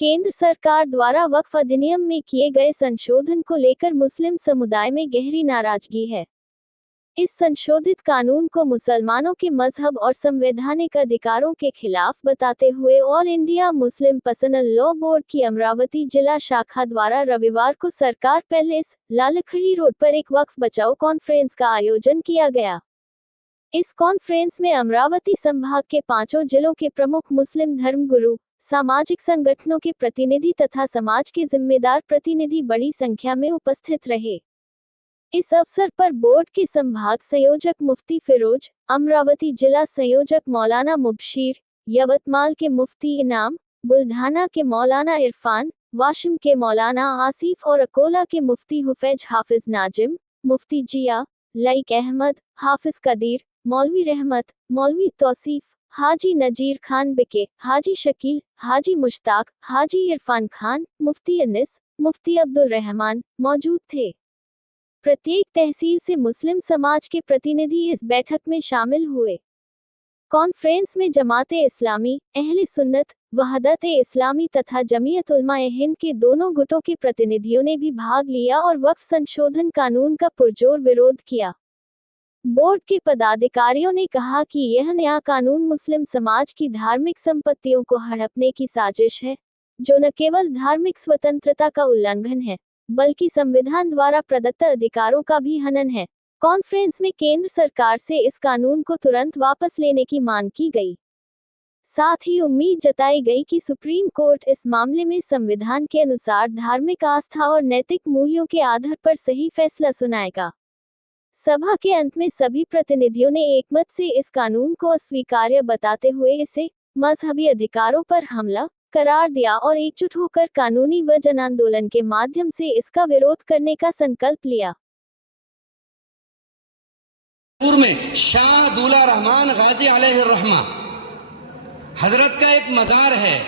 केंद्र सरकार द्वारा वक्फ अधिनियम में किए गए संशोधन को लेकर मुस्लिम समुदाय में गहरी नाराजगी है। इस संशोधित कानून को मुसलमानों के मजहब और संवैधानिक अधिकारों के खिलाफ बताते हुए all India Muslim personal law board की अमरावती जिला शाखा द्वारा रविवार को सरकार पैलेस, लालखड़ी रोड पर एक वक्फ बचाओ कॉन्फ्रेंस का आयोजन किया गया। इस कॉन्फ्रेंस में अमरावती संभाग के 5 जिलों के प्रमुख मुस्लिम धर्मगुरु, सामाजिक संगठनों के प्रतिनिधि तथा समाज के जिम्मेदार प्रतिनिधि बड़ी संख्या में उपस्थित रहे। इस अवसर पर बोर्ड के संभाग संयोजक मुफ्ती फिरोज, अमरावती जिला संयोजक मौलाना मुबशीर, यवतमाल के मुफ्ती इनाम, बुल्ढाना के मौलाना इरफान, वाशिम के मौलाना आसिफ और अकोला के मुफ्ती हुफैज हाफिज नाजिम, मुफ्ती जिया, लईक अहमद, हाफिज कदीर, मौलवी रहमत, मौलवी तौसीफ, हाजी नजीर खान बिके, हाजी शकील, हाजी मुश्ताक, हाजी इरफान खान, मुफ्ती अनिस, मुफ्ती अब्दुल रहमान मौजूद थे। प्रत्येक तहसील से मुस्लिम समाज के प्रतिनिधि इस बैठक में शामिल हुए। कॉन्फ्रेंस में जमाते इस्लामी, अहले सुन्नत, वहदत इस्लामी तथा जमीयत उलमाए हिंद के दोनों गुटों के प्रतिनिधियों ने भी भाग लिया और वक्फ संशोधन कानून का पुरजोर विरोध किया। बोर्ड के पदाधिकारियों ने कहा कि यह नया कानून मुस्लिम समाज की धार्मिक संपत्तियों को हड़पने की साजिश है, जो न केवल धार्मिक स्वतंत्रता का उल्लंघन है, बल्कि संविधान द्वारा प्रदत्त अधिकारों का भी हनन है। कॉन्फ्रेंस में केंद्र सरकार से इस कानून को तुरंत वापस लेने की मांग की गई। साथ ही उम्मीद जताई गई कि सुप्रीम कोर्ट इस मामले में संविधान के अनुसार धार्मिक आस्था और नैतिक मूल्यों के आधार पर सही फैसला सुनाएगा। सभा के अंत में सभी प्रतिनिधियों ने एकमत से इस कानून को अस्वीकार्य बताते हुए इसे मजहबी अधिकारों पर हमला करार दिया और एकजुट होकर कानूनी व जन आंदोलन के माध्यम से इसका विरोध करने का संकल्प लिया। में शाह दूल्हा रहमान गाजी अलैहि रहमा हजरत का एक मजार है,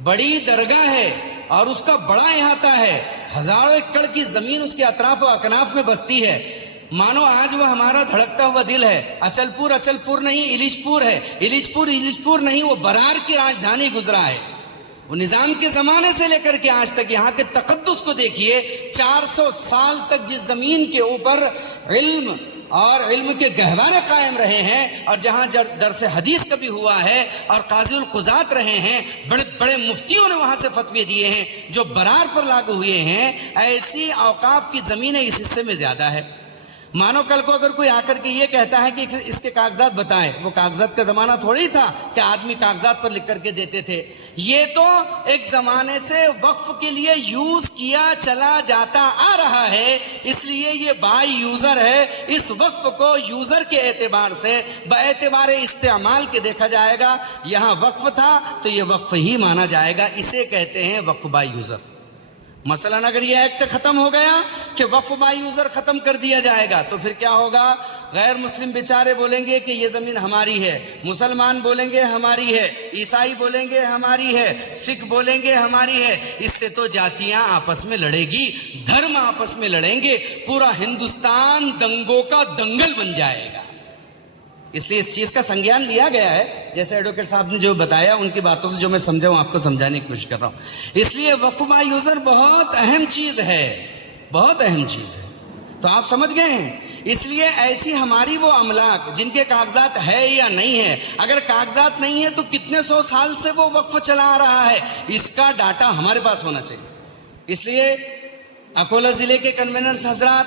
बड़ी दरगाह है और उसका बड़ा इहाता है। हजारों एकड़ की जमीन उसके अतराफ व अकनाफ में बसती है। मानो आज वह हमारा धड़कता हुआ दिल है। अचलपुर अचलपुर नहीं, इलिशपुर है। इलिशपुर इलिशपुर नहीं, वो बरार की राजधानी गुजरा है। वो निजाम के जमाने से लेकर के आज तक यहाँ के तकद्दुस को देखिए। 400 साल तक जिस जमीन के ऊपर इल्म और इल्म के गहवारे कायम रहे हैं और जहाँ दरस हदीस कभी हुआ है और काज़िउल कुज़ात रहे हैं, बड़े बड़े मुफ्तियों ने वहाँ से फतवे दिए हैं जो बरार पर लागू हुए हैं, ऐसी औकाफ की ज़मीनें इस हिस्से में ज़्यादा है। मानो कल को अगर कोई आकर के ये कहता है कि इसके कागजात बताएं, वो कागजात का ज़माना थोड़ी था कि आदमी कागजात पर लिख करके देते थे। ये तो एक ज़माने से वक्फ के लिए यूज़ किया चला जाता आ रहा है, इसलिए ये बाई यूज़र है। इस वक्फ को यूज़र के एतबार से बएतबार इस्तेमाल के देखा जाएगा। यहाँ वक्फ था तो ये वक्फ ही माना जाएगा। इसे कहते हैं वक्फ बाई यूज़र। मसलन अगर ये एक्ट खत्म हो गया कि वक्फ बाई यूजर खत्म कर दिया जाएगा तो फिर क्या होगा? गैर मुस्लिम बेचारे बोलेंगे कि ये जमीन हमारी है, मुसलमान बोलेंगे हमारी है, ईसाई बोलेंगे हमारी है, सिख बोलेंगे हमारी है। इससे तो जातियां आपस में लड़ेगी, धर्म आपस में लड़ेंगे, पूरा हिंदुस्तान दंगों का दंगल बन जाएगा। इसलिए इस चीज का संज्ञान लिया गया है। जैसे एडवोकेट साहब ने जो बताया, उनकी बातों से जो मैं समझा हूं आपको समझाने की कोशिश कर रहा हूं। इसलिए वक्फ बाई यूजर बहुत अहम चीज है, बहुत अहम चीज है। तो आप समझ गए हैं। इसलिए ऐसी हमारी वो अमलाक जिनके कागजात है या नहीं है, अगर कागजात नहीं है तो कितने 100 साल से वो वक्फ चला आ रहा है, इसका डाटा हमारे पास होना चाहिए। इसलिए अकोला जिले के कन्वेनर्स हजरात,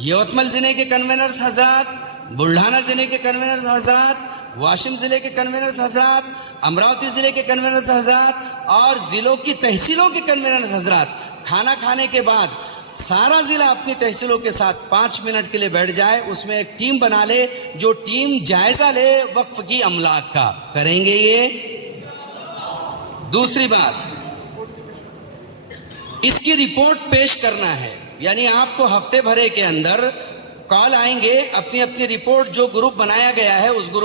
यवतमाल जिले के कन्वेनर्स हजरात, बुल्ढाना जिले के कन्वेनर्स हजरात, वाशिम जिले के कन्वेनर्स हजरात, अमरावती जिले के कन्वेनर्स हजरात और जिलों की तहसीलों के कन्वेनर्स हजरात, खाना खाने के बाद सारा जिला अपनी तहसीलों के साथ 5 मिनट के लिए बैठ जाए, उसमें एक टीम बना ले, जो टीम जायजा ले वक्फ की अमलाक का। करेंगे ये? दूसरी बात, इसकी रिपोर्ट पेश करना है। यानी आपको हफ्ते भरे के अंदर कॉल आएंगे, अपनी अपनी रिपोर्ट जो ग्रुप बनाया गया है उस ग्रुप